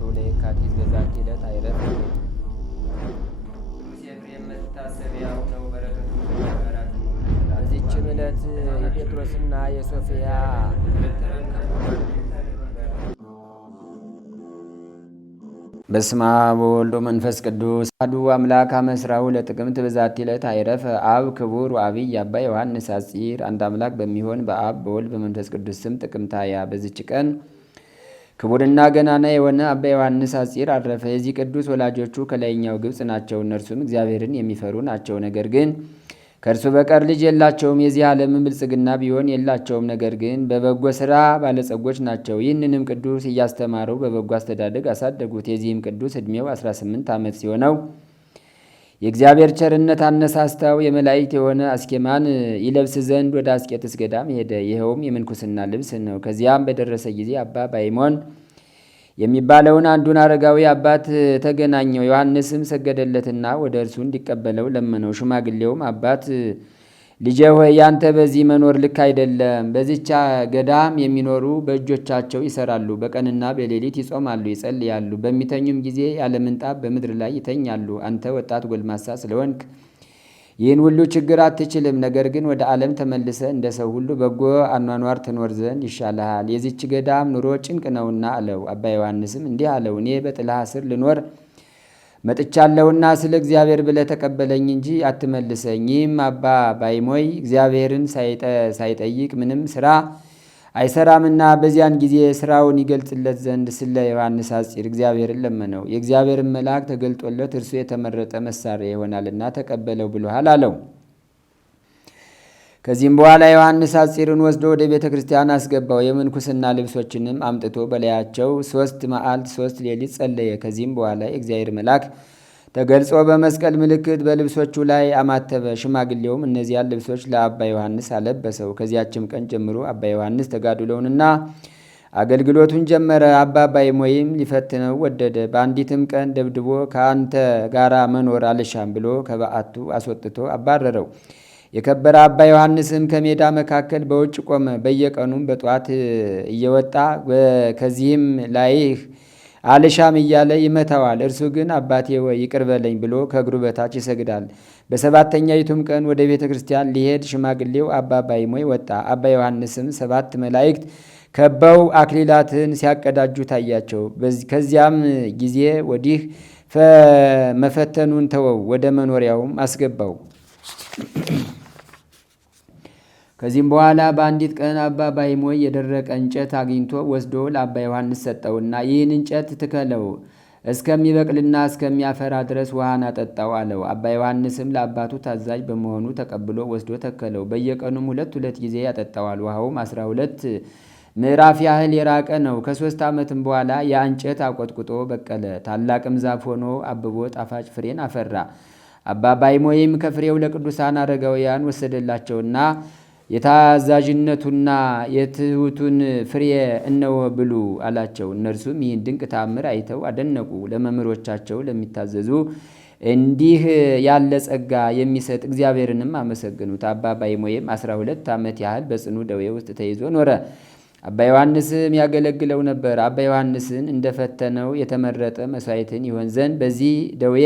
ታድሶ ለየካቲት በዛቲ ዕለት አይረፍ። ኤፍሬም መታሰቢያው ነው። በረከቱ በዚችም ዕለት የጴጥሮስና የሶፊያ በስመ አብ ወወልድ ወመንፈስ ቅዱስ አሐዱ አምላክ አመስራው ለጥቅምት በዛቲ ዕለት አይረፈ አብ ክቡር ወአቢይ አባ ዮሐንስ አጺር። አንድ አምላክ በሚሆን በአብ በወልድ በመንፈስ ቅዱስ ስም ጥቅምት 20 በዚች ቀን ክቡርና ገናና የሆነ አባ ዮሐንስ አጺር አረፈ። የዚህ ቅዱስ ወላጆቹ ከላይኛው ግብጽ ናቸው። እነርሱም እግዚአብሔርን የሚፈሩ ናቸው። ነገር ግን ከእርሱ በቀር ልጅ የላቸውም። የዚህ ዓለምን ብልጽግና ቢሆን የላቸውም። ነገር ግን በበጎ ሥራ ባለጸጎች ናቸው። ይህንንም ቅዱስ እያስተማረው በበጎ አስተዳደግ አሳደጉት። የዚህም ቅዱስ ዕድሜው 18 ዓመት ሲሆነው የእግዚአብሔር ቸርነት አነሳስተው የመላእክት የሆነ አስኬማን ይለብስ ዘንድ ወደ አስቄጥስ ገዳም ሄደ። ይኸውም የምንኩስና ልብስ ነው። ከዚያም በደረሰ ጊዜ አባ ባይሞን የሚባለውን አንዱን አረጋዊ አባት ተገናኘው። ዮሐንስም ሰገደለትና ወደ እርሱ እንዲቀበለው ለመነው። ሽማግሌውም አባት ልጄ ሆይ ያንተ በዚህ መኖር ልክ አይደለም። በዚቻ ገዳም የሚኖሩ በእጆቻቸው ይሰራሉ፣ በቀንና በሌሊት ይጾማሉ፣ ይጸልያሉ። በሚተኙም ጊዜ ያለ ምንጣፍ በምድር ላይ ይተኛሉ። አንተ ወጣት ጎልማሳ ስለሆንክ ይህን ሁሉ ችግር አትችልም። ነገር ግን ወደ ዓለም ተመልሰ እንደ ሰው ሁሉ በጎ አኗኗር ትኖር ዘንድ ይሻልሃል። የዚች ገዳም ኑሮ ጭንቅ ነውና አለው። አባ ዮሐንስም እንዲህ አለው፣ እኔ በጥላ ስር ልኖር መጥቻለሁና ስለ እግዚአብሔር ብለህ ተቀበለኝ እንጂ አትመልሰኝ። ይህም አባ ባይሞይ እግዚአብሔርን ሳይጠይቅ ምንም ስራ አይሰራምና በዚያን ጊዜ ስራውን ይገልጽለት ዘንድ ስለ ዮሐንስ አጺር እግዚአብሔርን ለመነው። የእግዚአብሔርን መልአክ ተገልጦለት እርሱ የተመረጠ መሳሪያ ይሆናልና ተቀበለው ብሎሃል አለው። ከዚህም በኋላ ዮሐንስ አጺርን ወስዶ ወደ ቤተ ክርስቲያን አስገባው። የምንኩስና ልብሶችንም አምጥቶ በላያቸው 3 መዓልት 3 ሌሊት ጸለየ። ከዚህም በኋላ የእግዚአብሔር መልአክ ተገልጾ በመስቀል ምልክት በልብሶቹ ላይ አማተበ። ሽማግሌውም እነዚያን ልብሶች ለአባ ዮሐንስ አለበሰው። ከዚያችም ቀን ጀምሮ አባ ዮሐንስ ተጋድሎውንና አገልግሎቱን ጀመረ። አባ ባይሞይም ሊፈትነው ወደደ። በአንዲትም ቀን ደብድቦ ከአንተ ጋራ መኖር አልሻም ብሎ ከበዓቱ አስወጥቶ አባረረው። የከበረ አባ ዮሐንስም ከሜዳ መካከል በውጭ ቆመ። በየቀኑም በጠዋት እየወጣ ከዚህም ላይህ አልሻም እያለ ይመታዋል። እርሱ ግን አባቴ ወይ ይቅር በለኝ ብሎ ከእግሩ በታች ይሰግዳል። በሰባተኛይቱም ቀን ወደ ቤተ ክርስቲያን ሊሄድ ሽማግሌው አባ ባይሞይ ወጣ። አባ ዮሐንስም 7 መላእክት ከበው አክሊላትን ሲያቀዳጁ ታያቸው። ከዚያም ጊዜ ወዲህ መፈተኑን ተወው፣ ወደ መኖሪያውም አስገባው። ከዚህም በኋላ በአንዲት ቀን አባ ባይሞይ የደረቀ እንጨት አግኝቶ ወስዶ ለአባ ዮሐንስ ሰጠውና ይህን እንጨት ትከለው፣ እስከሚበቅልና እስከሚያፈራ ድረስ ውሃን አጠጣው አለው። አባ ዮሐንስም ለአባቱ ታዛዥ በመሆኑ ተቀብሎ ወስዶ ተከለው። በየቀኑም 2 ጊዜ ያጠጣዋል። ውሃውም 12 ምዕራፍ ያህል የራቀ ነው። ከ3 ዓመትም በኋላ ያ እንጨት አቆጥቁጦ በቀለ፣ ታላቅም ዛፍ ሆኖ አብቦ ጣፋጭ ፍሬን አፈራ። አባ ባይሞይም ከፍሬው ለቅዱሳን አረጋውያን ወሰደላቸውና የታዛዥነቱና የትሑቱን ፍሬ እነሆ ብሉ አላቸው። እነርሱም ይህን ድንቅ ተአምር አይተው አደነቁ። ለመምህሮቻቸው ለሚታዘዙ እንዲህ ያለ ጸጋ የሚሰጥ እግዚአብሔርንም አመሰግኑት። አባ ባይሞይም 12 ዓመት ያህል በጽኑ ደዌ ውስጥ ተይዞ ኖረ። አባ ዮሐንስም ያገለግለው ነበር። አባ ዮሐንስን እንደፈተነው የተመረጠ መስዋዕትን ይሆን ዘንድ በዚህ ደዌ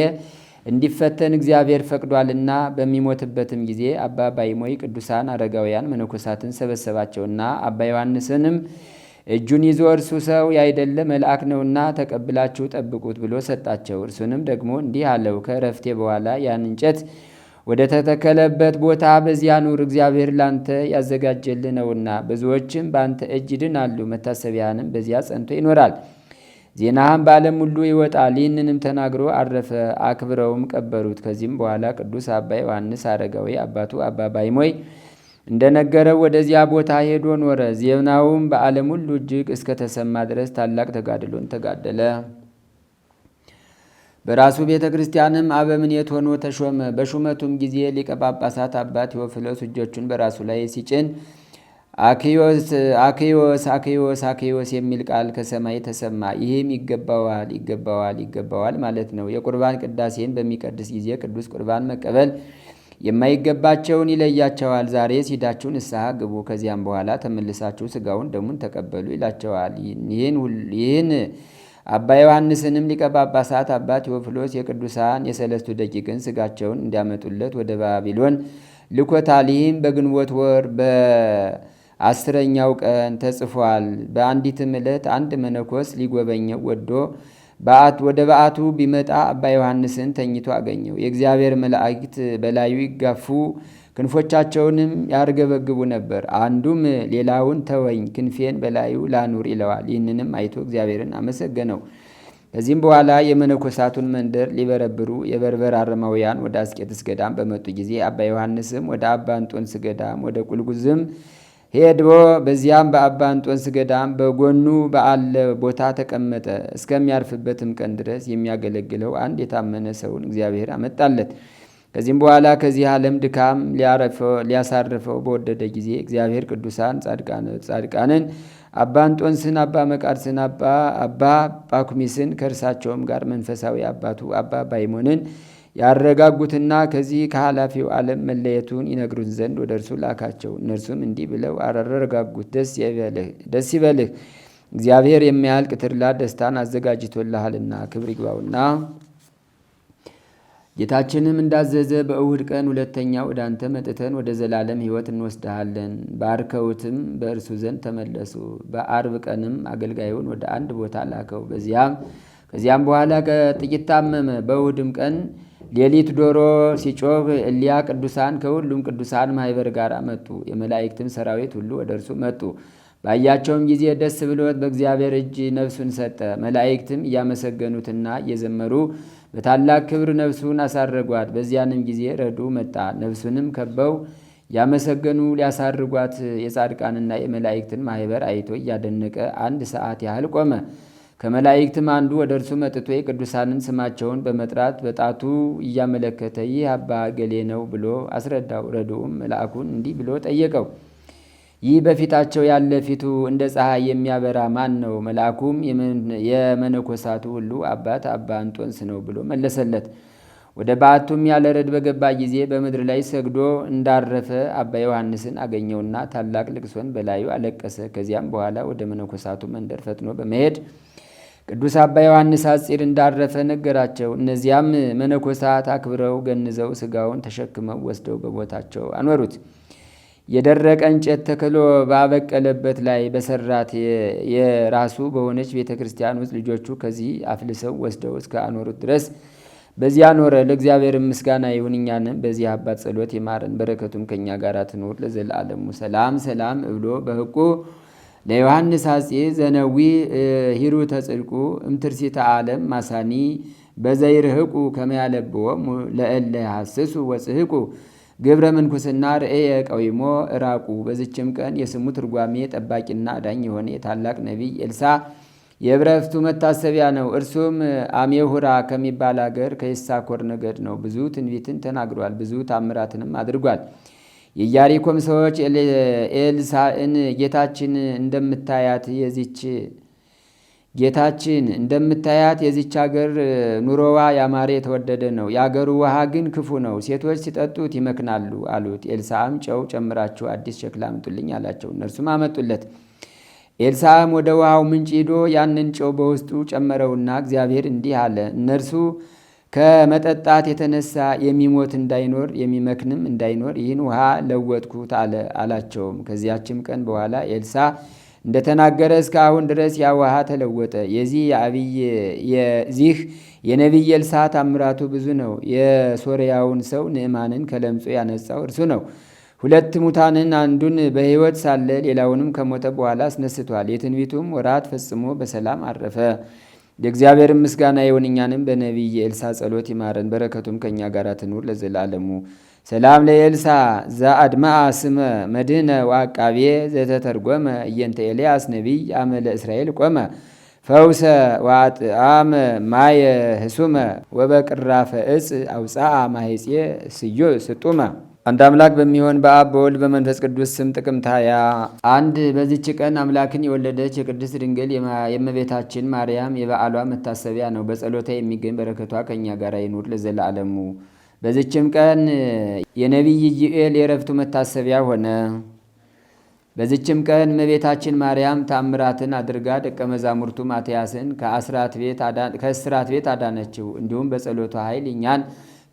እንዲፈተን እግዚአብሔር ፈቅዷልና። በሚሞትበትም ጊዜ አባ ባይሞይ ቅዱሳን አረጋውያን መነኮሳትን ሰበሰባቸውና አባ ዮሐንስንም እጁን ይዞ እርሱ ሰው ያይደለ መልአክ ነውና ተቀብላችሁ ጠብቁት ብሎ ሰጣቸው። እርሱንም ደግሞ እንዲህ አለው፣ ከእረፍቴ በኋላ ያን እንጨት ወደ ተተከለበት ቦታ በዚያ ኑር፣ እግዚአብሔር ላንተ ያዘጋጀልህ ነውና። ብዙዎችም በአንተ እጅ ይድናሉ፣ መታሰቢያንም በዚያ ጸንቶ ይኖራል፣ ዜናህም በዓለም ሁሉ ይወጣል። ይህንንም ተናግሮ አረፈ። አክብረውም ቀበሩት። ከዚህም በኋላ ቅዱስ አባ ዮሐንስ አረጋዊ አባቱ አባ ባይሞይ እንደነገረው ወደዚያ ቦታ ሄዶ ኖረ። ዜናውም በዓለም ሁሉ እጅግ እስከተሰማ ድረስ ታላቅ ተጋድሎን ተጋደለ። በራሱ ቤተ ክርስቲያንም አበምኔት ሆኖ ተሾመ። በሹመቱም ጊዜ ሊቀ ጳጳሳት አባ ቴዎፍሎስ እጆቹን በራሱ ላይ ሲጭን አክዮስ አክዮስ አክዮስ አክዮስ የሚል ቃል ከሰማይ ተሰማ። ይህም ይገባዋል ይገባዋል ይገባዋል ማለት ነው። የቁርባን ቅዳሴን በሚቀድስ ጊዜ ቅዱስ ቁርባን መቀበል የማይገባቸውን ይለያቸዋል። ዛሬ ሂዳችሁ ንስሐ ግቡ፣ ከዚያም በኋላ ተመልሳችሁ ስጋውን ደሙን ተቀበሉ ይላቸዋል። ይህን አባ ዮሐንስንም ሊቀ ጳጳሳት አባ ቴዎፍሎስ የቅዱሳን የሰለስቱ ደቂቅን ስጋቸውን እንዲያመጡለት ወደ ባቢሎን ልኮታል። ይህም በግንቦት ወር በ10ኛው ቀን ተጽፏል። በአንዲትም ዕለት አንድ መነኮስ ሊጎበኘው ወዶ ወደ በዓቱ ቢመጣ አባ ዮሐንስን ተኝቶ አገኘው። የእግዚአብሔር መላእክት በላዩ ይጋፉ ክንፎቻቸውንም ያርገበግቡ ነበር። አንዱም ሌላውን ተወኝ፣ ክንፌን በላዩ ላኑር ይለዋል። ይህንንም አይቶ እግዚአብሔርን አመሰገነው። ከዚህም በኋላ የመነኮሳቱን መንደር ሊበረብሩ የበርበር አረማውያን ወደ አስቄጥስ ገዳም በመጡ ጊዜ አባ ዮሐንስም ወደ አባ እንጦንስ ገዳም ወደ ቁልጉዝም ሄዶ በዚያም በአባ እንጦንስ ገዳም በጎኑ ባለ ቦታ ተቀመጠ። እስከሚያርፍበትም ቀን ድረስ የሚያገለግለው አንድ የታመነ ሰውን እግዚአብሔር አመጣለት። ከዚህም በኋላ ከዚህ ዓለም ድካም ሊያሳርፈው በወደደ ጊዜ እግዚአብሔር ቅዱሳን ጻድቃንን አባ እንጦንስን፣ አባ መቃርስን፣ አባ ጳኩሚስን ከእርሳቸውም ጋር መንፈሳዊ አባቱ አባ ባይሞንን ያረጋጉትና ከዚህ ከኃላፊው ዓለም መለየቱን ይነግሩን ዘንድ ወደ እርሱ ላካቸው። እነርሱም እንዲህ ብለው አረጋጉት። ደስ ይበልህ፣ እግዚአብሔር የማያልቅ ተድላ ደስታን አዘጋጅቶልሃልና ክብር ይግባውና ጌታችንም እንዳዘዘ በእሁድ ቀን ሁለተኛ ወደ አንተ መጥተን ወደ ዘላለም ሕይወት እንወስድሃለን። ባርከውትም በእርሱ ዘንድ ተመለሱ። በአርብ ቀንም አገልጋዩን ወደ አንድ ቦታ ላከው። ከዚያም በኋላ ጥቂት ታመመ። በእሁድም ቀን ሌሊት ዶሮ ሲጮህ እሊያ ቅዱሳን ከሁሉም ቅዱሳን ማኅበር ጋር መጡ። የመላእክትም ሰራዊት ሁሉ ወደ እርሱ መጡ። ባያቸውም ጊዜ ደስ ብሎት በእግዚአብሔር እጅ ነፍሱን ሰጠ። መላእክትም እያመሰገኑትና እየዘመሩ በታላቅ ክብር ነፍሱን አሳረጓት። በዚያንም ጊዜ ረዱ መጣ። ነፍሱንም ከበው ያመሰገኑ ሊያሳርጓት የጻድቃንና የመላእክትን ማኅበር አይቶ እያደነቀ 1 ሰዓት ያህል ቆመ። ከመላእክትም አንዱ ወደ እርሱ መጥቶ የቅዱሳንን ስማቸውን በመጥራት በጣቱ እያመለከተ ይህ አባ ገሌ ነው ብሎ አስረዳው። ረዱኡም መልአኩን እንዲህ ብሎ ጠየቀው፣ ይህ በፊታቸው ያለ ፊቱ እንደ ፀሐይ የሚያበራ ማን ነው? መልአኩም የመነኮሳቱ ሁሉ አባት አባ እንጦንስ ነው ብሎ መለሰለት። ወደ በዓቱም ያለ ረድ በገባ ጊዜ በምድር ላይ ሰግዶ እንዳረፈ አባ ዮሐንስን አገኘውና ታላቅ ልቅሶን በላዩ አለቀሰ። ከዚያም በኋላ ወደ መነኮሳቱ መንደር ፈጥኖ በመሄድ ቅዱስ አባ ዮሐንስ ሐጺር እንዳረፈ ነገራቸው። እነዚያም መነኮሳት አክብረው ገንዘው ስጋውን ተሸክመው ወስደው በቦታቸው አኖሩት። የደረቀ እንጨት ተክሎ ባበቀለበት ላይ በሰራት የራሱ በሆነች ቤተ ክርስቲያን ውስጥ ልጆቹ ከዚህ አፍልሰው ወስደው እስከ አኖሩት ድረስ በዚያ ኖረ። ለእግዚአብሔር ምስጋና ይሁን፣ እኛንም በዚህ አባት ጸሎት ይማረን፣ በረከቱም ከእኛ ጋር ትኑር ለዘላለሙ። ሰላም እብሎ በሕቁ ለዮሐንስ ሐጺር ዘነዊ ሂሩ ተጽድቁ እምትርሲተ ዓለም ማሳኒ በዘይርህቁ ከመያለብዎሙ ለእለ ሐስሱ ወጽህቁ ግብረ ምንኩስና ርእየ ቀዊሞ እራቁ። በዚችም ቀን የስሙ ትርጓሜ ጠባቂና አዳኝ የሆነ የታላቅ ነቢይ ኤልሳዕ የዕረፍቱ መታሰቢያ ነው። እርሱም አሜሁራ ከሚባል አገር ከይሳኮር ነገድ ነው። ብዙ ትንቢትን ተናግሯል፣ ብዙ ታምራትንም አድርጓል። የኢያሪኮም ሰዎች ኤልሳዕን ጌታችን እንደምታያት የዚች አገር ኑሮዋ ያማረ የተወደደ ነው። የአገሩ ውሃ ግን ክፉ ነው፣ ሴቶች ሲጠጡት ይመክናሉ አሉት። ኤልሳዕም ጨው ጨምራችሁ አዲስ ሸክላ አምጡልኝ አላቸው። እነርሱም አመጡለት። ኤልሳዕም ወደ ውሃው ምንጭ ሂዶ ያንን ጨው በውስጡ ጨመረውና እግዚአብሔር እንዲህ አለ፣ እነርሱ ከመጠጣት የተነሳ የሚሞት እንዳይኖር የሚመክንም እንዳይኖር ይህን ውሃ ለወጥኩት አላቸውም። ከዚያችም ቀን በኋላ ኤልሳዕ እንደተናገረ እስከ አሁን ድረስ ያ ውሃ ተለወጠ። የዚህ የነቢይ ኤልሳዕ ታምራቱ ብዙ ነው። የሶርያውን ሰው ንዕማንን ከለምጹ ያነጻው እርሱ ነው። 2 ሙታንን አንዱን በሕይወት ሳለ ሌላውንም ከሞተ በኋላ አስነስቷል። የትንቢቱም ወራት ፈጽሞ በሰላም አረፈ። የእግዚአብሔር ምስጋና ይሁን፣ እኛንም በነቢይ ኤልሳዕ ጸሎት ይማረን፣ በረከቱም ከእኛ ጋር ትኑር ለዘላለሙ። ሰላም ለኤልሳዕ ዘአድማአ ስመ መድህነ ወአቃቤ ዘተተርጎመ እየንተ ኤልያስ ነቢይ አመ ለእስራኤል ቆመ ፈውሰ ወአጥአመ ማየ ህሱመ ወበቅራፈ እጽ አውፅአ ማሄፄ ስዮ ስጡመ። አንድ አምላክ በሚሆን በአብ በወልድ በመንፈስ ቅዱስ ስም ጥቅምት 21 በዚች ቀን አምላክን የወለደች የቅድስት ድንግል የእመቤታችን ማርያም የበዓሏ መታሰቢያ ነው። በጸሎታ የሚገኝ በረከቷ ከእኛ ጋር ይኑር ለዘላለሙ። በዚችም ቀን የነቢይ ኢዩኤል የዕረፍቱ መታሰቢያ ሆነ። በዚችም ቀን እመቤታችን ማርያም ታምራትን አድርጋ ደቀ መዛሙርቱ ማትያስን ከእስራት ቤት አዳነችው። እንዲሁም በጸሎቷ ኃይል እኛን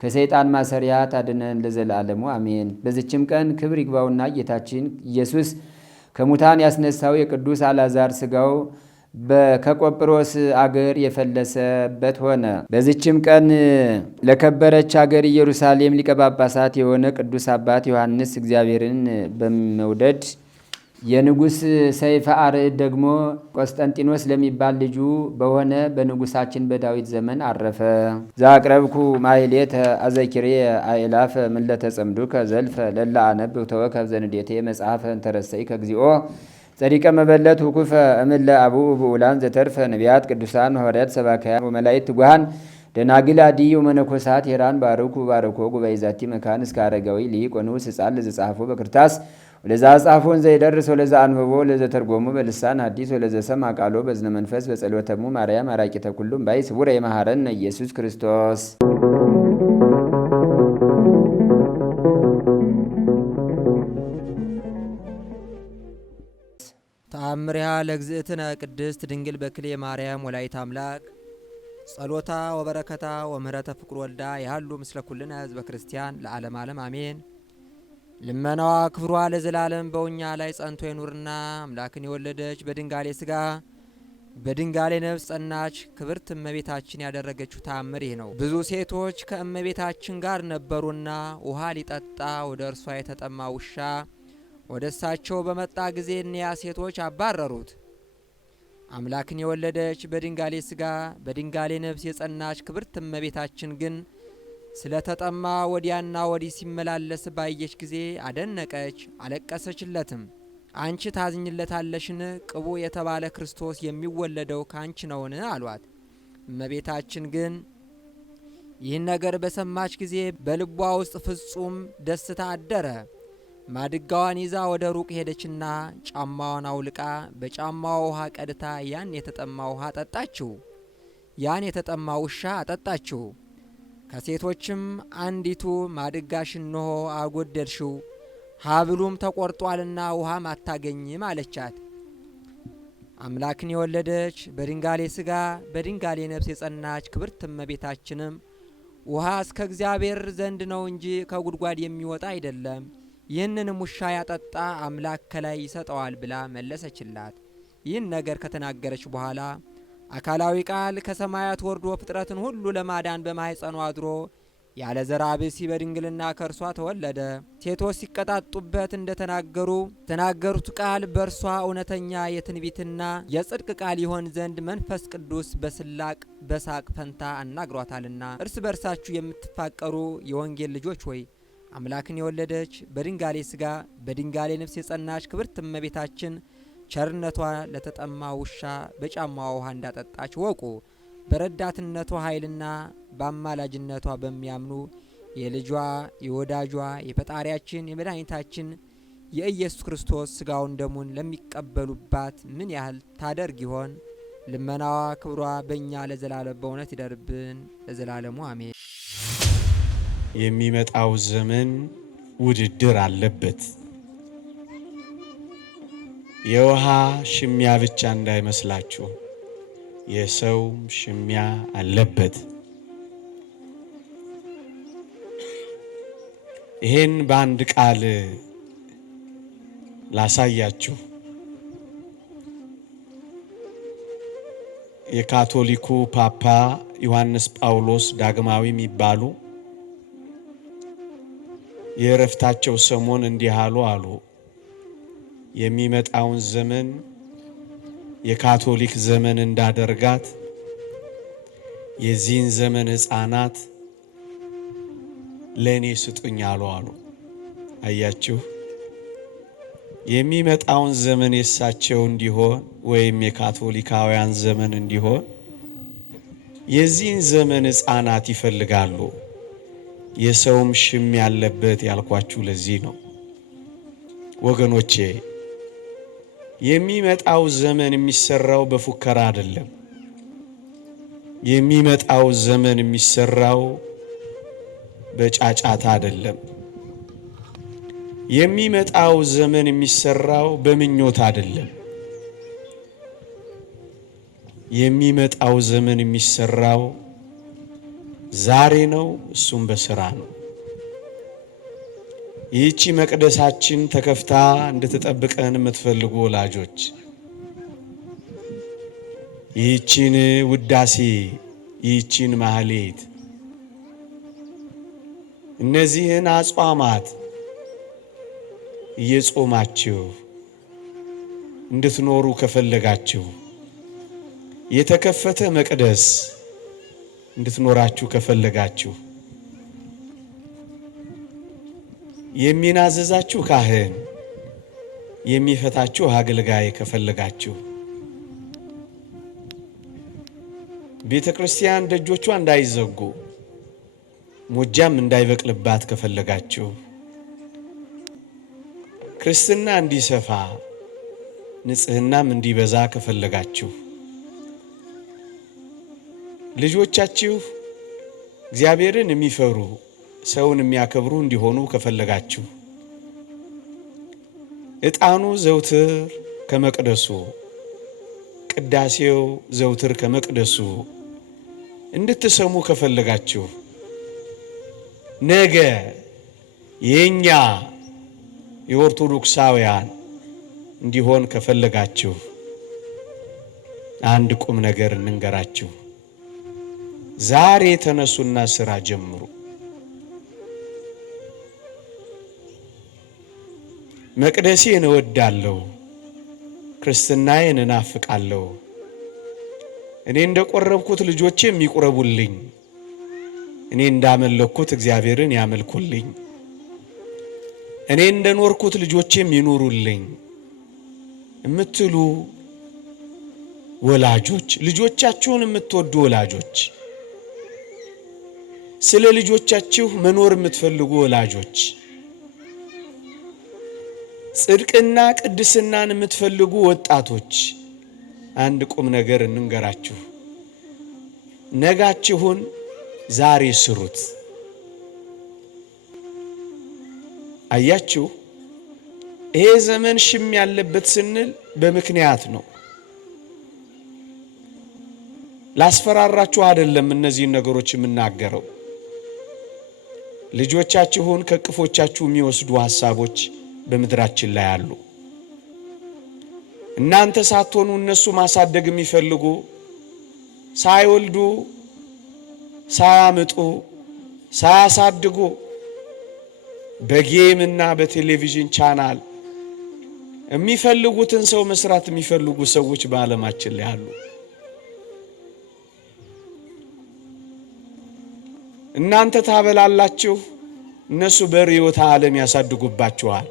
ከሰይጣን ማሰሪያ ታድነን ለዘላለሙ አሜን። በዚችም ቀን ክብር ይግባውና ጌታችን ኢየሱስ ከሙታን ያስነሳው የቅዱስ አልዓዛር ሥጋው ከቆጵሮስ አገር የፈለሰበት ሆነ። በዚችም ቀን ለከበረች አገር ኢየሩሳሌም ሊቀ ጳጳሳት የሆነ ቅዱስ አባት ዮሐንስ እግዚአብሔርን በመውደድ የንጉሥ ሰይፈ አርዕድ ደግሞ ቆስጠንጢኖስ ለሚባል ልጁ በሆነ በንጉሳችን በዳዊት ዘመን አረፈ። ዛቅረብኩ ማሕሌተ አዘኪሬ አእላፈ ምለተ ጸምዱከ ዘልፈ ለላ አነብብ ተወከብ ዘንዴቴ መጽሐፈ እንተረሰይ ከግዚኦ ጸዲቀ መበለት ውኩፈ እምለ አቡኡ ብኡላን ዘተርፈ ነቢያት ቅዱሳን ሐዋርያት ሰባካያን ወመላእክት ትጉሃን ደናግል አድኅ ወመነኮሳት ሄራን ባርኩ ባርኮ ጉባኤ ዛቲ መካን እስከ አረጋዊ ሊቅ ወንዑስ ሕፃን ለዘጻፎ በክርታስ ወለዛ ጻፎን ዘይደርስ ወለዛ አንብቦ ወለዘ ተርጎሙ በልሳን ሐዲስ ወለዘ ሰምዐ ቃሎ በዝነ መንፈስ በጸሎተሙ ማርያም አራቂተ ኩሉም ባይ ስውረ ይመሐረነ ኢየሱስ ክርስቶስ። ተአምሪሃ ለእግዝእትነ ቅድስት ድንግል በክሌ ማርያም ወላዲተ አምላክ ጸሎታ ወበረከታ ወምህረተ ፍቅር ወልዳ ያሉ ምስለ ኩልነ ህዝበ ክርስቲያን ለዓለም ዓለም አሜን። ልመናዋ ክብሯ ለዘላለም በእኛ ላይ ጸንቶ ይኑርና አምላክን የወለደች በድንጋሌ ሥጋ በድንጋሌ ነፍስ ጸናች ክብርት እመቤታችን ያደረገችው ተአምር ይህ ነው። ብዙ ሴቶች ከእመቤታችን ጋር ነበሩና ውሃ ሊጠጣ ወደ እርሷ የተጠማ ውሻ ወደ እሳቸው በመጣ ጊዜ እኒያ ሴቶች አባረሩት። አምላክን የወለደች በድንጋሌ ሥጋ በድንጋሌ ነፍስ የጸናች ክብርት እመቤታችን ግን ስለተጠማ ወዲያና ወዲህ ሲመላለስ ባየች ጊዜ አደነቀች፣ አለቀሰችለትም። አንቺ ታዝኝለታለሽን? ቅቡ የተባለ ክርስቶስ የሚወለደው ካንቺ ነውን? አሏት። እመቤታችን ግን ይህን ነገር በሰማች ጊዜ በልቧ ውስጥ ፍጹም ደስታ አደረ። ማድጋዋን ይዛ ወደ ሩቅ ሄደችና ጫማዋን አውልቃ በጫማዋ ውሃ ቀድታ ያን የተጠማ ውሃ አጠጣችው። ያን የተጠማ ውሻ አጠጣችው። ከሴቶችም አንዲቱ ማድጋሽ እነሆ አጎደልሽው፣ ሀብሉም ተቆርጧልና ውሃም አታገኝም አለቻት። አምላክን የወለደች በድንጋሌ ሥጋ በድንጋሌ ነፍስ የጸናች ክብርት እመቤታችንም ውሃ እስከ እግዚአብሔር ዘንድ ነው እንጂ ከጉድጓድ የሚወጣ አይደለም፣ ይህንንም ውሻ ያጠጣ አምላክ ከላይ ይሰጠዋል ብላ መለሰችላት። ይህን ነገር ከተናገረች በኋላ አካላዊ ቃል ከሰማያት ወርዶ ፍጥረትን ሁሉ ለማዳን በማኅፀኗ አድሮ ያለ ዘራ ብእሲ በድንግልና ከእርሷ ተወለደ። ሴቶች ሲቀጣጡበት ተናገሩት ቃል በእርሷ እውነተኛ የትንቢትና የጽድቅ ቃል ይሆን ዘንድ መንፈስ ቅዱስ በሳቅ ፈንታ አናግሯታልና። እርስ በርሳችሁ የምትፋቀሩ የወንጌል ልጆች ሆይ አምላክን የወለደች በድንጋሌ ሥጋ በድንጋሌ ነፍስ የጸናች ክብርት እመቤታችን ቸርነቷ ለተጠማ ውሻ በጫማዋ ውሃ እንዳጠጣች ወቁ። በረዳትነቷ ኃይልና በአማላጅነቷ በሚያምኑ የልጇ የወዳጇ የፈጣሪያችን የመድኃኒታችን የኢየሱስ ክርስቶስ ሥጋውን ደሙን ለሚቀበሉባት ምን ያህል ታደርግ ይሆን? ልመናዋ ክብሯ በእኛ ለዘላለም በእውነት ይደርብን ለዘላለሙ አሜን። የሚመጣው ዘመን ውድድር አለበት። የውሃ ሽሚያ ብቻ እንዳይመስላችሁ፣ የሰው ሽሚያ አለበት። ይሄን በአንድ ቃል ላሳያችሁ። የካቶሊኩ ፓፓ ዮሐንስ ጳውሎስ ዳግማዊ የሚባሉ የእረፍታቸው ሰሞን እንዲህ አሉ። የሚመጣውን ዘመን የካቶሊክ ዘመን እንዳደርጋት የዚህን ዘመን ሕፃናት ለእኔ ስጡኝ አሉ። አያችሁ፣ የሚመጣውን ዘመን የሳቸው እንዲሆን ወይም የካቶሊካውያን ዘመን እንዲሆን የዚህን ዘመን ሕፃናት ይፈልጋሉ። የሰውም ሽም ያለበት ያልኳችሁ ለዚህ ነው ወገኖቼ። የሚመጣው ዘመን የሚሰራው በፉከራ አይደለም። የሚመጣው ዘመን የሚሰራው በጫጫታ አይደለም። የሚመጣው ዘመን የሚሰራው በምኞት አይደለም። የሚመጣው ዘመን የሚሰራው ዛሬ ነው፣ እሱም በስራ ነው። ይህቺ መቅደሳችን ተከፍታ እንድትጠብቀን የምትፈልጉ ወላጆች ይህቺን ውዳሴ፣ ይህቺን ማህሌት፣ እነዚህን አጽዋማት እየጾማችሁ እንድትኖሩ ከፈለጋችሁ፣ የተከፈተ መቅደስ እንድትኖራችሁ ከፈለጋችሁ፣ የሚናዘዛችሁ ካህን፣ የሚፈታችሁ አገልጋይ ከፈለጋችሁ፣ ቤተ ክርስቲያን ደጆቿ እንዳይዘጉ ሙጃም እንዳይበቅልባት ከፈለጋችሁ፣ ክርስትና እንዲሰፋ ንጽህናም እንዲበዛ ከፈለጋችሁ፣ ልጆቻችሁ እግዚአብሔርን የሚፈሩ ሰውን የሚያከብሩ እንዲሆኑ ከፈለጋችሁ፣ ዕጣኑ ዘውትር ከመቅደሱ፣ ቅዳሴው ዘውትር ከመቅደሱ እንድትሰሙ ከፈለጋችሁ፣ ነገ የኛ የኦርቶዶክሳውያን እንዲሆን ከፈለጋችሁ አንድ ቁም ነገር እንንገራችሁ። ዛሬ ተነሱና ስራ ጀምሩ። መቅደሴን እወዳለሁ፣ ክርስትናዬን እናፍቃለሁ፣ እኔ እንደቆረብኩት ልጆቼም ይቁረቡልኝ፣ እኔ እንዳመለኩት እግዚአብሔርን ያመልኩልኝ፣ እኔ እንደኖርኩት ልጆቼም ይኑሩልኝ እምትሉ ወላጆች፣ ልጆቻችሁን የምትወዱ ወላጆች፣ ስለ ልጆቻችሁ መኖር የምትፈልጉ ወላጆች፣ ጽድቅና ቅድስናን የምትፈልጉ ወጣቶች አንድ ቁም ነገር እንንገራችሁ። ነጋችሁን ዛሬ ስሩት። አያችሁ፣ ይሄ ዘመን ሽም ያለበት ስንል በምክንያት ነው። ላስፈራራችሁ አይደለም እነዚህን ነገሮች የምናገረው። ልጆቻችሁን ከቅፎቻችሁ የሚወስዱ ሐሳቦች በምድራችን ላይ አሉ። እናንተ ሳትሆኑ እነሱ ማሳደግ የሚፈልጉ ሳይወልዱ ሳያምጡ ሳያሳድጉ በጌም እና በቴሌቪዥን ቻናል የሚፈልጉትን ሰው መስራት የሚፈልጉ ሰዎች በዓለማችን ላይ አሉ። እናንተ ታበላላችሁ፣ እነሱ በርዕዮተ ዓለም ያሳድጉባችኋል።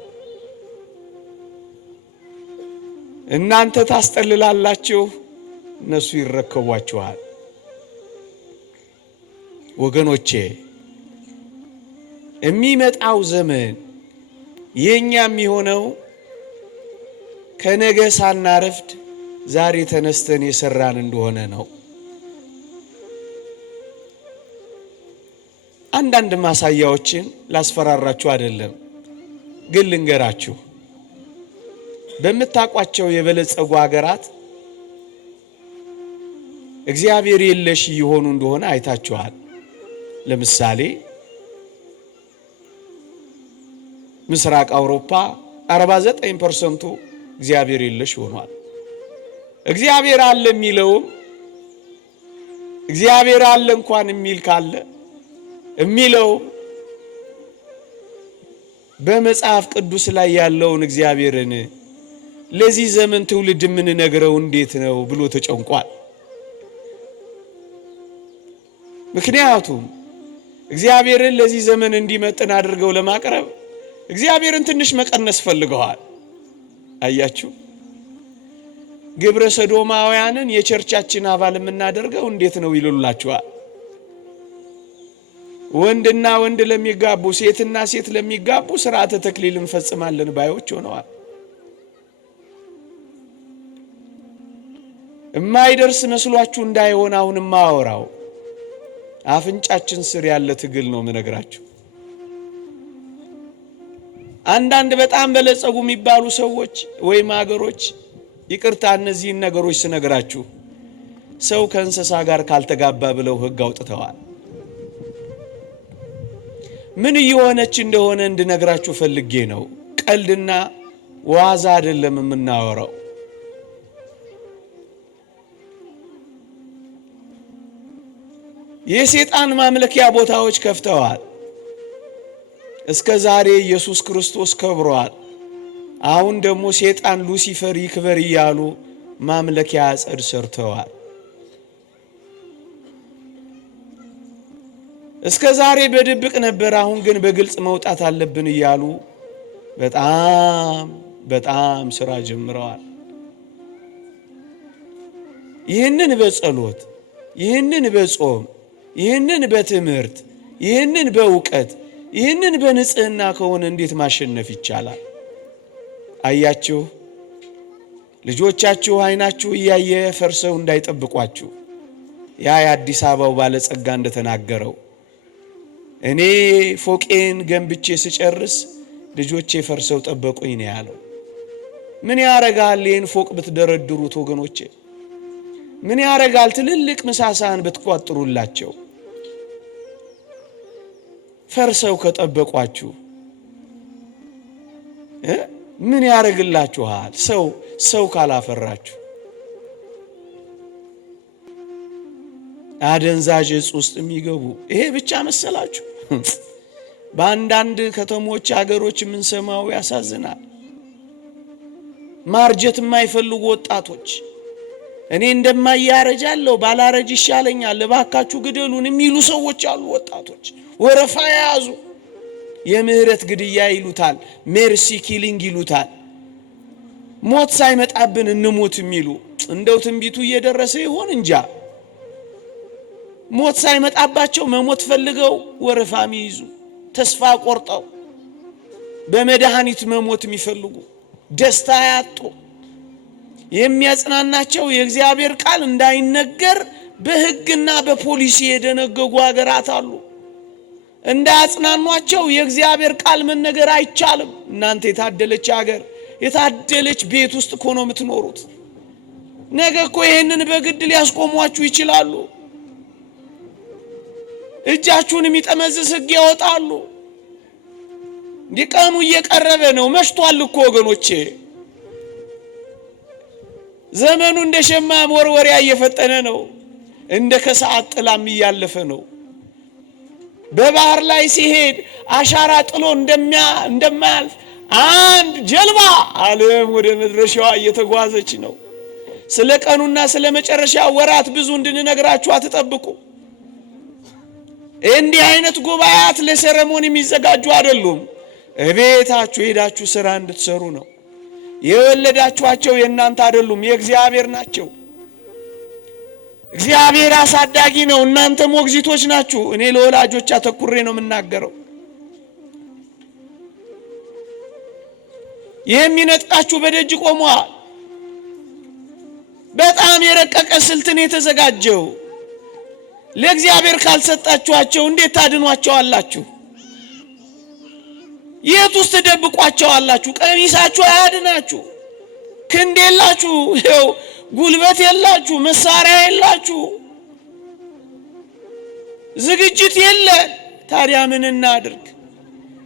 እናንተ ታስጠልላላችሁ፣ እነሱ ይረከቧችኋል። ወገኖቼ የሚመጣው ዘመን የኛ የሚሆነው ከነገ ሳናረፍድ ዛሬ ተነስተን የሰራን እንደሆነ ነው። አንዳንድ ማሳያዎችን ላስፈራራችሁ አይደለም፣ ግን ልንገራችሁ። በምታቋቸው የበለጸጉ ሀገራት እግዚአብሔር የለሽ ይሆኑ እንደሆነ አይታችኋል። ለምሳሌ ምስራቅ አውሮፓ 49% እግዚአብሔር የለሽ ሆኗል። እግዚአብሔር አለ የሚለውም እግዚአብሔር አለ እንኳን የሚል ካለ የሚለው በመጽሐፍ ቅዱስ ላይ ያለውን እግዚአብሔርን ለዚህ ዘመን ትውልድ የምንነግረው እንዴት ነው ብሎ ተጨንቋል። ምክንያቱም እግዚአብሔርን ለዚህ ዘመን እንዲመጥን አድርገው ለማቅረብ እግዚአብሔርን ትንሽ መቀነስ ፈልገዋል። አያችሁ፣ ግብረ ሰዶማውያንን የቸርቻችን አባል የምናደርገው እንዴት ነው ይሉላችኋል። ወንድና ወንድ ለሚጋቡ ሴትና ሴት ለሚጋቡ ሥርዓተ ተክሊል እንፈጽማለን ባዮች ሆነዋል። የማይደርስ መስሏችሁ እንዳይሆን አሁን ማወራው አፍንጫችን ስር ያለ ትግል ነው የምነግራችሁ። አንዳንድ በጣም በለጸጉ የሚባሉ ሰዎች ወይም ሀገሮች ይቅርታ እነዚህን ነገሮች ስነግራችሁ ሰው ከእንስሳ ጋር ካልተጋባ ብለው ሕግ አውጥተዋል። ምን እየሆነች እንደሆነ እንድነግራችሁ ፈልጌ ነው። ቀልድና ዋዛ አይደለም የምናወራው። የሰይጣን ማምለኪያ ቦታዎች ከፍተዋል። እስከ ዛሬ ኢየሱስ ክርስቶስ ከብሯል። አሁን ደግሞ ሰይጣን ሉሲፈር ይክበር እያሉ ማምለኪያ አጸድ ሰርተዋል። እስከ ዛሬ በድብቅ ነበር፣ አሁን ግን በግልጽ መውጣት አለብን እያሉ በጣም ስራ ጀምረዋል። ይህንን በጸሎት፣ ይህንን በጾም፣ ይህንን በትምህርት፣ ይህንን በእውቀት፣ ይህንን በንጽህና ከሆነ እንዴት ማሸነፍ ይቻላል? አያችሁ፣ ልጆቻችሁ አይናችሁ እያየ ፈርሰው እንዳይጠብቋችሁ። ያ የአዲስ አበባው ባለጸጋ እንደተናገረው እኔ ፎቄን ገንብቼ ስጨርስ ልጆቼ ፈርሰው ጠበቁኝ ነው ያለው። ምን ያረጋል ይህን ፎቅ ብትደረድሩት ወገኖቼ? ምን ያረጋል ትልልቅ ምሳሳን ብትቋጥሩላቸው? ፈርሰው ከጠበቋችሁ ምን ያረግላችኋል? ሰው ካላፈራችሁ። አደንዛዥ እጽ ውስጥ የሚገቡ ይሄ ብቻ መሰላችሁ? በአንዳንድ ከተሞች ሀገሮች የምንሰማው ያሳዝናል። ማርጀት የማይፈልጉ ወጣቶች እኔ እንደማያረጃለሁ ባላረጅ ይሻለኛል እባካችሁ ግደሉን የሚሉ ሰዎች አሉ። ወጣቶች ወረፋ የያዙ የምህረት ግድያ ይሉታል፣ ሜርሲ ኪሊንግ ይሉታል። ሞት ሳይመጣብን እንሞት የሚሉ እንደው ትንቢቱ እየደረሰ ይሆን እንጃ። ሞት ሳይመጣባቸው መሞት ፈልገው ወረፋ የሚይዙ ተስፋ ቆርጠው በመድኃኒት መሞት የሚፈልጉ ደስታ ያጡ የሚያጽናናቸው የእግዚአብሔር ቃል እንዳይነገር በሕግና በፖሊሲ የደነገጉ ሀገራት አሉ። እንዳያጽናኗቸው የእግዚአብሔር ቃል መነገር አይቻልም። እናንተ የታደለች ሀገር የታደለች ቤት ውስጥ እኮ ነው የምትኖሩት። ነገ እኮ ይሄንን በግድ ሊያስቆሟችሁ ይችላሉ። እጃችሁን የሚጠመዝዝ ሕግ ያወጣሉ። ቀኑ እየቀረበ ነው። መሽቷል እኮ ወገኖቼ። ዘመኑ እንደ ሸማ መወርወሪያ እየፈጠነ ነው። እንደ ከሰዓት ጥላም እያለፈ ነው። በባህር ላይ ሲሄድ አሻራ ጥሎ እንደማያልፍ አንድ ጀልባ ዓለም ወደ መድረሻዋ እየተጓዘች ነው። ስለ ቀኑና ስለ መጨረሻ ወራት ብዙ እንድንነግራችሁ አትጠብቁ። እንዲህ አይነት ጉባኤያት ለሰረሞኒ የሚዘጋጁ አይደሉም። እቤታችሁ ሄዳችሁ ስራ እንድትሰሩ ነው። የወለዳችኋቸው የእናንተ አይደሉም፣ የእግዚአብሔር ናቸው። እግዚአብሔር አሳዳጊ ነው፣ እናንተ ሞግዚቶች ናችሁ። እኔ ለወላጆች አተኩሬ ነው የምናገረው። የሚነጥቃችሁ በደጅ ቆሟል። በጣም የረቀቀ ስልትን የተዘጋጀው ለእግዚአብሔር ካልሰጣችኋቸው እንዴት ታድኗቸዋላችሁ? የት ውስጥ ተደብቋቸዋላችሁ? ቀሚሳችሁ አያድናችሁ። ክንድ የላችሁ፣ ይኸው ጉልበት የላችሁ፣ መሳሪያ የላችሁ፣ ዝግጅት የለን። ታዲያ ምን እናድርግ?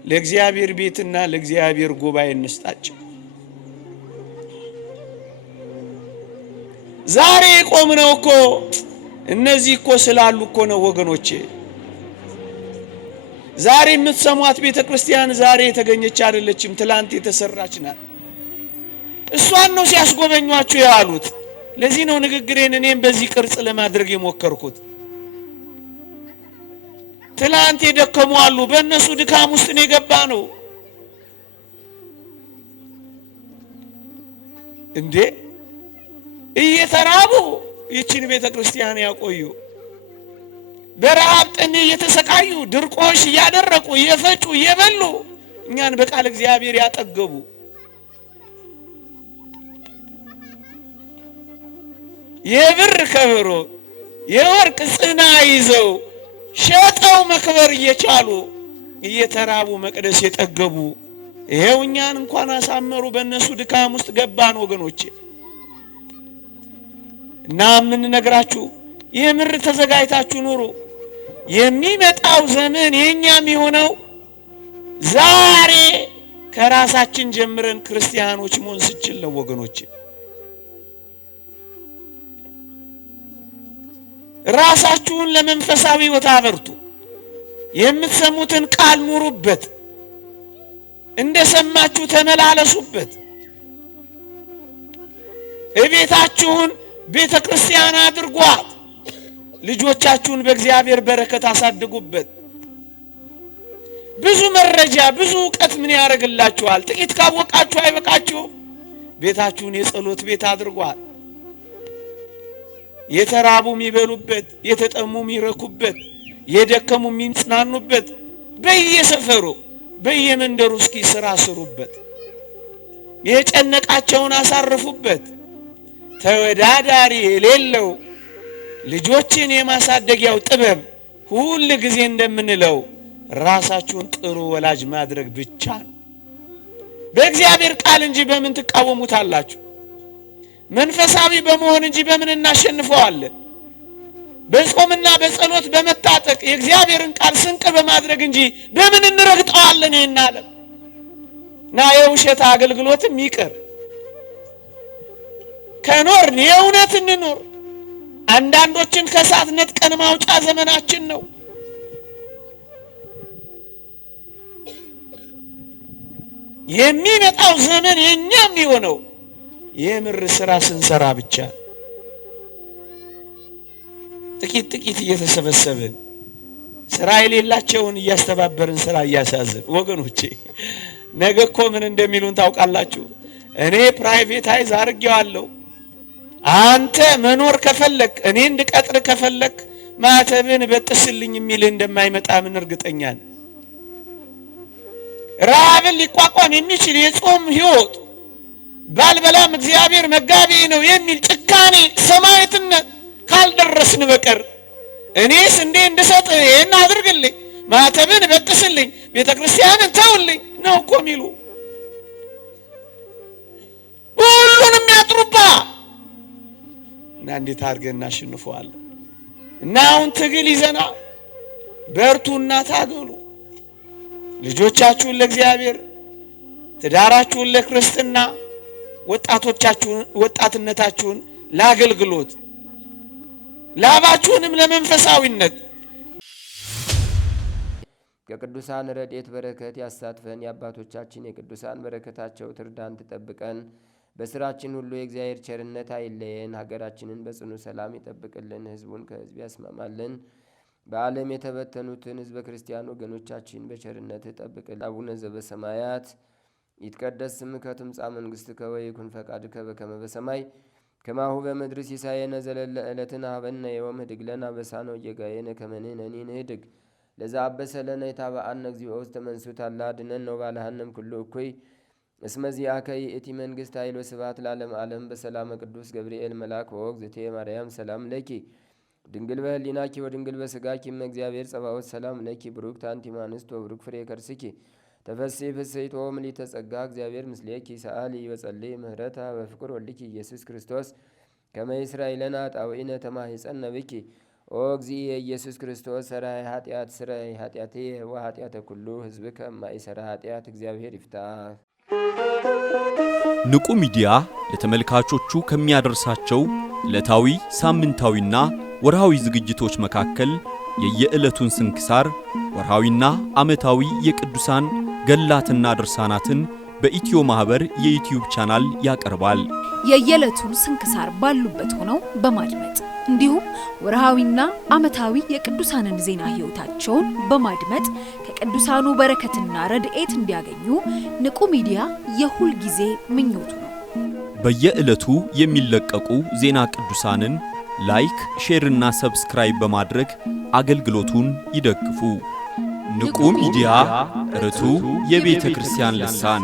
ለእግዚአብሔር ቤትና ለእግዚአብሔር ጉባኤ እንስጣቸው። ዛሬ ቆምነው እኮ እነዚህ እኮ ስላሉ እኮ ነው ወገኖቼ። ዛሬ የምትሰሟት ቤተ ክርስቲያን ዛሬ የተገኘች አይደለችም፣ ትላንት የተሰራች ናት። እሷን ነው ሲያስጎበኟችሁ ያሉት። ለዚህ ነው ንግግሬን እኔም በዚህ ቅርጽ ለማድረግ የሞከርኩት። ትላንት የደከሙ አሉ፣ በእነሱ ድካም ውስጥ ነው የገባ ነው እንዴ። እየተራቡ ይችን ቤተ ክርስቲያን ያቆዩ፣ በረሃብ ጥን እየተሰቃዩ ድርቆሽ እያደረቁ እየፈጩ እየበሉ እኛን በቃል እግዚአብሔር ያጠገቡ፣ የብር ከበሮ የወርቅ ጽና ይዘው ሸጠው መክበር እየቻሉ እየተራቡ መቅደስ የጠገቡ ይሄው እኛን እንኳን አሳመሩ፣ በእነሱ ድካም ውስጥ ገባን ወገኖቼ። እና ምን ነግራችሁ የምር ተዘጋጅታችሁ ኑሩ። የሚመጣው ዘመን የኛም የሆነው ዛሬ ከራሳችን ጀምረን ክርስቲያኖች መሆን ስንችል ነው ወገኖቼ። ራሳችሁን ለመንፈሳዊ ሕይወት አበርቱ። የምትሰሙትን ቃል ኑሩበት፣ እንደሰማችሁ ተመላለሱበት። እቤታችሁን ቤተ ክርስቲያን አድርጓት። ልጆቻችሁን በእግዚአብሔር በረከት አሳድጉበት። ብዙ መረጃ ብዙ ዕውቀት ምን ያደርግላችኋል? ጥቂት ካወቃችሁ አይበቃችሁም? ቤታችሁን የጸሎት ቤት አድርጓት። የተራቡ የሚበሉበት፣ የተጠሙ የሚረኩበት፣ የደከሙ የሚጽናኑበት፣ በየሰፈሩ በየመንደሩ እስኪ ስራ ስሩበት። የጨነቃቸውን አሳርፉበት። ተወዳዳሪ የሌለው ልጆችን የማሳደጊያው ጥበብ ሁሉ ጊዜ እንደምንለው ራሳችሁን ጥሩ ወላጅ ማድረግ ብቻ ነው። በእግዚአብሔር ቃል እንጂ በምን ትቃወሙታላችሁ? መንፈሳዊ በመሆን እንጂ በምን እናሸንፈዋለን? በጾምና በጸሎት በመታጠቅ የእግዚአብሔርን ቃል ስንቅ በማድረግ እንጂ በምን እንረግጠዋለን? ይሄን ዓለም እና የውሸት አገልግሎትም ይቅር። ከኖርን የእውነት እንኖር። አንዳንዶችን ከሳት ነጥቀን ማውጫ ዘመናችን ነው። የሚመጣው ዘመን የኛም የሆነው የምር ስራ ስንሰራ ብቻ። ጥቂት ጥቂት እየተሰበሰብን ስራ የሌላቸውን እያስተባበርን ስራ እያሳዝን ወገኖቼ፣ ነገ እኮ ምን እንደሚሉን ታውቃላችሁ? እኔ ፕራይቬታይዝ አድርጌዋለሁ፣ አንተ መኖር ከፈለክ እኔ እንድቀጥር ከፈለክ ማተብን በጥስልኝ የሚል እንደማይመጣ ምን እርግጠኛ ነኝ። ረሃብን ሊቋቋም የሚችል የጾም ህይወት ባልበላም እግዚአብሔር መጋቢ ነው የሚል ጭካኔ ሰማዕትነት ካልደረስን በቀር እኔስ እንዴ እንድሰጥ ይሄን አድርግልኝ፣ ማተብን በጥስልኝ፣ ቤተ ክርስቲያንን ተውልኝ ነው እኮ የሚሉ ሁሉንም ያጥሩባ እና እንዴት አድርገን እናሸንፈዋለን? እና አሁን ትግል ይዘና በርቱና ታገሉ። ልጆቻችሁን ለእግዚአብሔር፣ ትዳራችሁን ለክርስትና፣ ወጣትነታችሁን ለአገልግሎት፣ ላባችሁንም ለመንፈሳዊነት ከቅዱሳን ረድኤት በረከት ያሳትፈን። የአባቶቻችን የቅዱሳን በረከታቸው ትርዳን ትጠብቀን። በስራችን ሁሉ የእግዚአብሔር ቸርነት አይለየን። ሀገራችንን በጽኑ ሰላም ይጠብቅልን፣ ህዝቡን ከህዝብ ያስማማልን። በዓለም የተበተኑትን ህዝበ ክርስቲያን ወገኖቻችን በቸርነት ይጠብቅልን። አቡነ ዘበሰማያት ይትቀደስ ስምከ ትምጻእ መንግሥትከ ወይኩን ፈቃድከ በከመ በሰማይ ከማሁ በምድር ሲሳየነ ዘለለ ዕለትነ ሀበነ ዮም ህድግ ለነ አበሳነ ወጌጋየነ ከመ ንሕነኒ ንህድግ ለዘአበሰ ለነ ኢታብአነ እግዚኦ ውስተ መንሱት አላ አድኅነነ ወባልሐነም ኩሉ እኩይ እስመ ዚአከ ይእቲ መንግሥት ኃይል ወስብሐት ለዓለመ ዓለም። በሰላመ ቅዱስ ገብርኤል መልአክ ወእግዝእትየ ማርያም ሰላም ለኪ ድንግል በህሊናኪ ወድንግል በስጋኪ እመ እግዚአብሔር ጸባኦት ሰላም ለኪ ብሩክት አንቲ እምአንስት ወብሩክ ፍሬ ከርስኪ ተፈሥሒ ፍሥሕት ወምልዕተ ጸጋ እግዚአብሔር ምስሌኪ ሰአሊ ወጸልይ ምህረታ በፍቅር ወልድኪ ኢየሱስ ክርስቶስ ከመ ይስራይ ለነ ኃጣውኢነ ተማሂፀነ ብኪ ኦ እግዚእ ኢየሱስ ክርስቶስ ሠራይ ኃጢአት ስራይ ኃጢአትየ ወኃጢአተ ኩሉ ህዝብ ከማይሰራ ኃጢአት እግዚአብሔር ይፍታ። ንቁ ሚዲያ ለተመልካቾቹ ከሚያደርሳቸው ዕለታዊ ሳምንታዊና ወርሃዊ ዝግጅቶች መካከል የየዕለቱን ስንክሳር ወርሃዊና ዓመታዊ የቅዱሳን ገላትና ድርሳናትን በኢትዮ ማህበር የዩቲዩብ ቻናል ያቀርባል። የየዕለቱን ስንክሳር ባሉበት ሆነው በማድመጥ እንዲሁም ወርሃዊና ዓመታዊ የቅዱሳንን ዜና ህይወታቸውን በማድመጥ ከቅዱሳኑ በረከትና ረድኤት እንዲያገኙ ንቁ ሚዲያ የሁል ጊዜ ምኞቱ ነው። በየዕለቱ የሚለቀቁ ዜና ቅዱሳንን ላይክ፣ ሼር እና ሰብስክራይብ በማድረግ አገልግሎቱን ይደግፉ። ንቁ ሚዲያ ርቱ የቤተ ክርስቲያን ልሳን